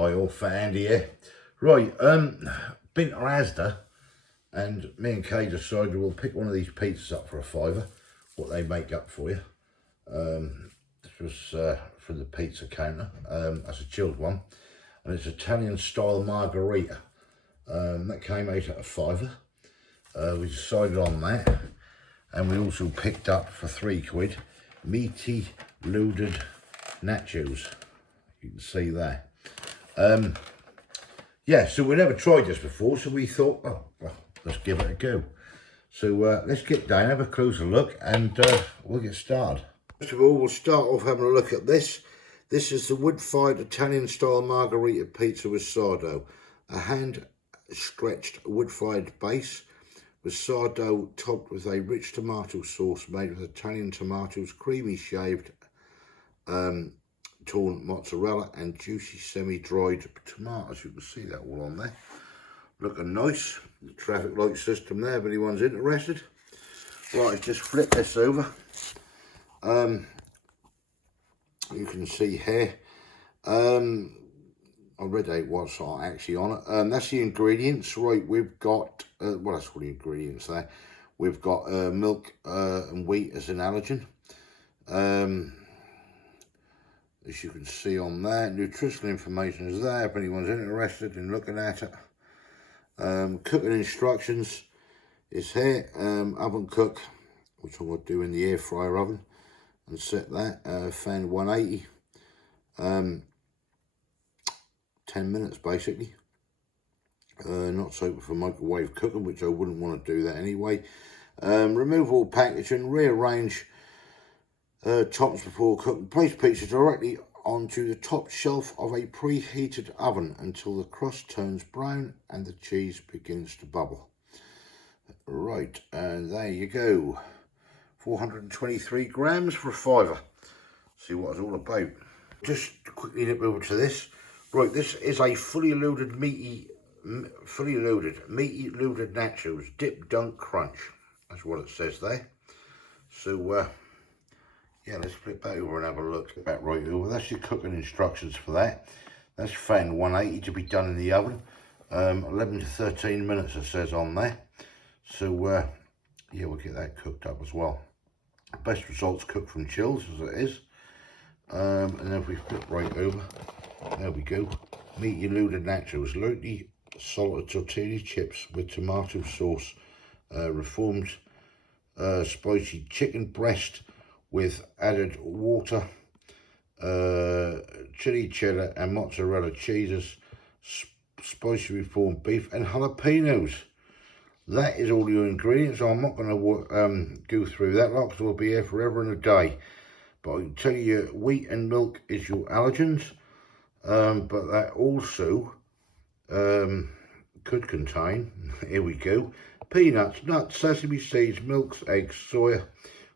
Hi all, Fat Andy here. Right, been to Asda and me and Kay decided we'll pick one of these pizzas up for a £5, what they make up for you. This was from the pizza counter, that's a chilled one, and it's Italian style margherita. That came out at a £5. We decided on that, and we also picked up for £3 meaty loaded nachos. You can see there. Yeah, so we never tried this before, so we thought, oh, well, let's give it a go. So let's get down, have a closer look, and we'll get started. First of all, we'll start off having a look at this. This is the wood-fired Italian-style margherita pizza with sourdough. A hand-stretched wood-fired base with sourdough topped with a rich tomato sauce made with Italian tomatoes, creamy shaved torn mozzarella and juicy semi-dried tomatoes. You can see that all on there. Looking nice. The traffic light system there if anyone's interested. Right, just flip this over. You can see here. I read out what's actually on it. That's the ingredients. Right, we've got, well, that's all the ingredients there. We've got milk and wheat as an allergen. As you can see on there, nutritional information is there if anyone's interested in looking at it. Cooking instructions is here. Oven cook, which I'm going to do in the air fryer oven and set that fan 180. 10 minutes basically. Not suitable for microwave cooking, which I wouldn't want to do that anyway. Remove all packaging, rearrange tops before cooking. Place pizza directly onto the top shelf of a preheated oven until the crust turns brown and the cheese begins to bubble. Right, and there you go. 423 grams for a £5. See what it's all about. Just quickly nip over to this. Right, this is a fully loaded meaty loaded nachos, dip dunk crunch. That's what it says there. So yeah, let's flip that over and have a look. Back right over. That's your cooking instructions for that. That's fan 180 to be done in the oven. 11 to 13 minutes it says on there. So yeah, we'll get that cooked up as well. Best results cooked from chills as it is. And then if we flip right over, there we go. Meaty loaded nachos, lightly salted tortilla chips with tomato sauce, reformed spicy chicken breast with added water, chili cheddar and mozzarella cheeses, spicy reformed beef and jalapenos. That is all your ingredients. I'm not going to go through that lot because we'll be here forever and a day. But I can tell you, wheat and milk is your allergens. But that also could contain, here we go, peanuts, nuts, sesame seeds, milks, eggs, soya,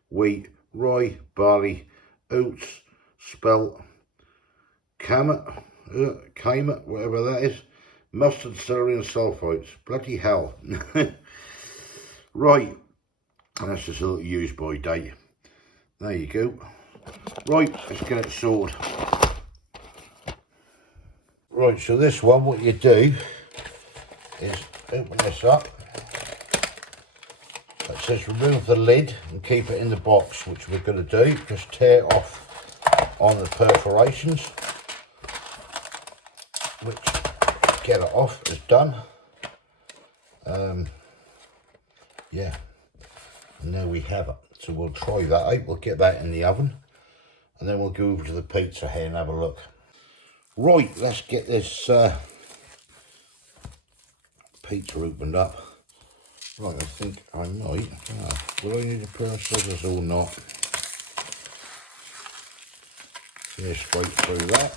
wheat, rye, barley, oats, spelt, kamet, whatever that is, mustard, celery and sulfites. Bloody hell. Right, and that's just a little use by date. There you go. Right, let's get it sorted. Right, so this one, what you do is open this up. It says remove the lid and keep it in the box, which we're going to do. Just tear off on the perforations, which get it off is done. Yeah, and there we have it. So we'll try that out. We'll get that in the oven, and then we'll go over to the pizza here and have a look. Right, let's get this pizza opened up. Right, I think I might. Will I need a pair of scissors or not? Yeah, straight through that.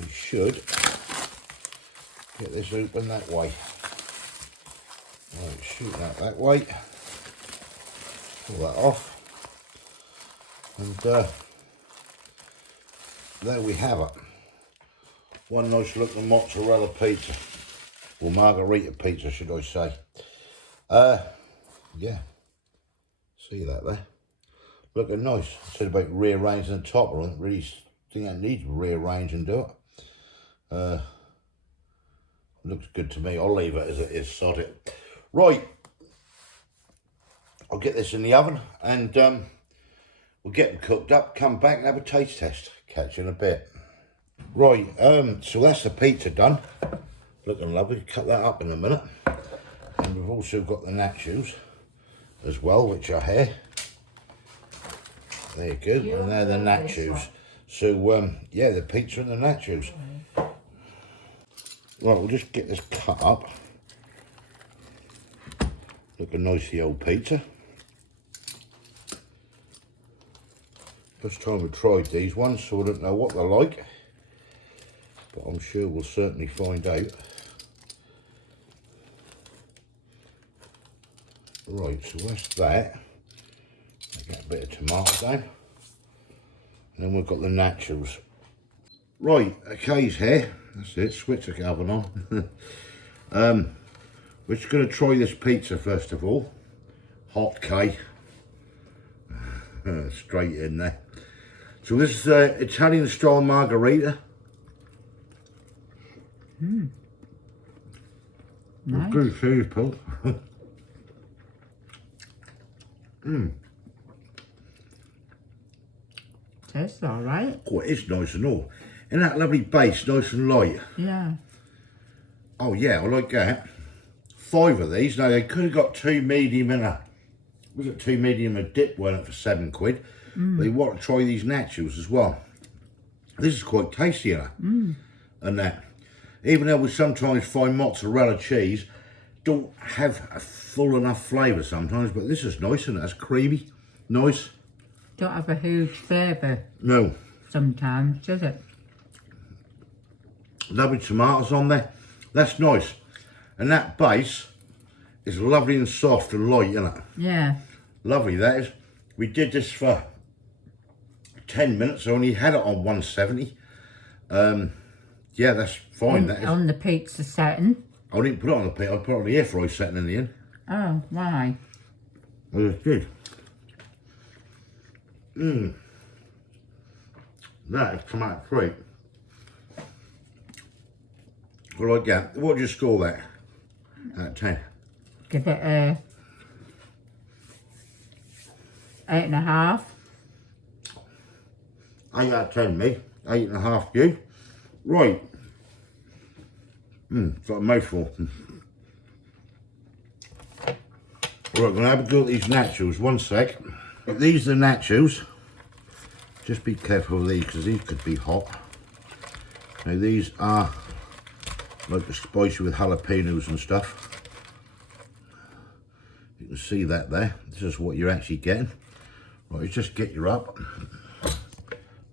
We should get this open that way. Right, shoot that way. Pull that off. And there we have it. One nice looking mozzarella pizza. Or margherita pizza, should I say. Yeah. See that there? Looking nice. I said about rearranging the top. I don't really think I need to rearrange and do it. Looks good to me. I'll leave it as it is, sod it. Right, I'll get this in the oven and we'll get them cooked up, come back and have a taste test. Catch you in a bit. Right, so that's the pizza done. Looking lovely. Cut that up in a minute. And we've also got the nachos as well, which are here. There you go, and they're the nachos. So, yeah, the pizza and the nachos. Right, we'll just get this cut up. Looking nice, the old pizza. First time we tried these ones, so I don't know what they're like. But I'm sure we'll certainly find out. Right, so that's that. Get a bit of tomato down. And then we've got the nachos. Right, okay's here. That's it, switch the oven on. We're just going to try this pizza first of all. Hot K. Straight in there. So this is Italian style margherita. Nice. Good cheese, Paul. Tastes all right. Oh, it is nice and all. And that lovely base, nice and light. Yeah. Oh yeah, I like that. 5 of these. Now they could have got 2 medium and a, was it 2 medium a dip, weren't it, for £7? They want to try these nachos as well. This is quite tasty, you know. And that, even though we sometimes find mozzarella cheese don't have a full enough flavour sometimes, but this is nice and it's creamy, nice. Don't have a huge flavour. No. Sometimes, does it? Lovely tomatoes on there. That's nice. And that base is lovely and soft and light, isn't it? Yeah. Lovely, that is. We did this for 10 minutes. I only had it on 170. Yeah, that's fine. That is. On the pizza setting. I didn't put it on the pizza. I put it on the air fry setting in the end. Oh, why? I just did. That is tomato free. I like that. What would you score that? Out of 10. Give it a 8.5. 8 out of 10, me. 8.5, you. Right. Got a mouthful. Right, I'm going to have a go at these nachos. One sec. These are the nachos. Just be careful with these because these could be hot. Now these are like the spicy with jalapenos and stuff. You can see that there. This is what you're actually getting. Right, you just get your up.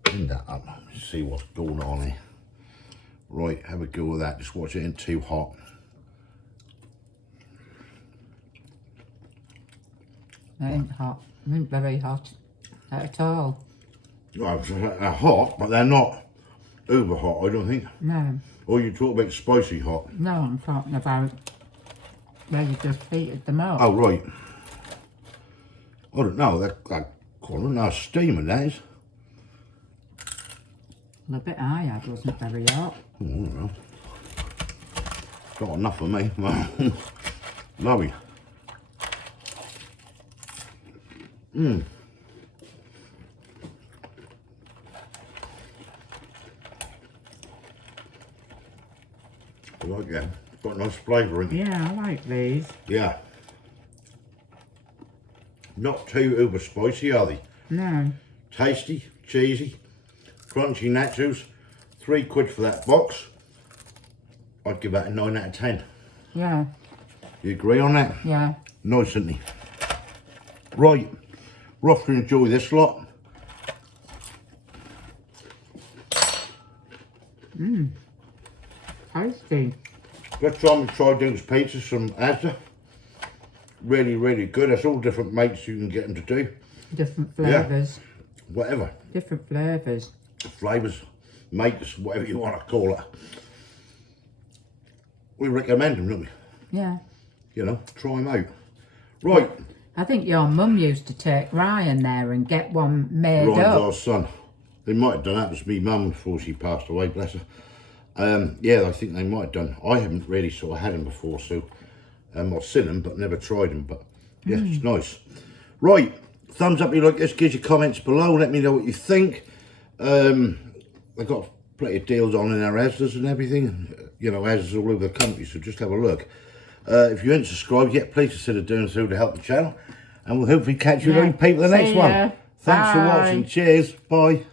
Clean that up. See what's going on here. Right, have a go with that. Just watch it ain't too hot. It ain't hot. It ain't very hot at all. Well, they're hot, but they're not uber hot, I don't think. No. Or you talk about spicy hot. No, I'm talking about where you just heated them up. Oh, right. I don't know. They're quite a nice steaming, that is. The bit I had wasn't very hot. Oh, I don't know. Got enough for me. Lovely. I like that. Got a nice flavour in it. Yeah, I like these. Yeah. Not too uber spicy, are they? No. Tasty, cheesy, crunchy nachos. £3 for that box. I'd give that a 9 out of 10. Yeah. You agree on that? Yeah. Nice, isn't he? Right, we're off to enjoy this lot. Tasty. First time we tried those pizzas from Asda. Really, really good. That's all different mates you can get them to do. Different flavours. Yeah. Whatever. Different flavours. Flavours, mates, whatever you want to call it. We recommend them, don't we? Yeah. You know, try them out. Right. I think your mum used to take Ryan there and get one made Ryan's up. our son. They might have done that. It was me mum before she passed away, bless her. Yeah, I think they might have done. I haven't really sort of had them before, so I've seen them but never tried them. But yeah, it's nice. Right, thumbs up if you like this. Give your comments below. Let me know what you think. They've got plenty of deals on in our Asdas and everything. You know, Asda's all over the country, so just have a look. If you ain't subscribed yet, please consider doing so to help the channel. And we'll hopefully catch you Yeah. people the next See one. ya. Thanks for Bye. watching. Cheers. Bye.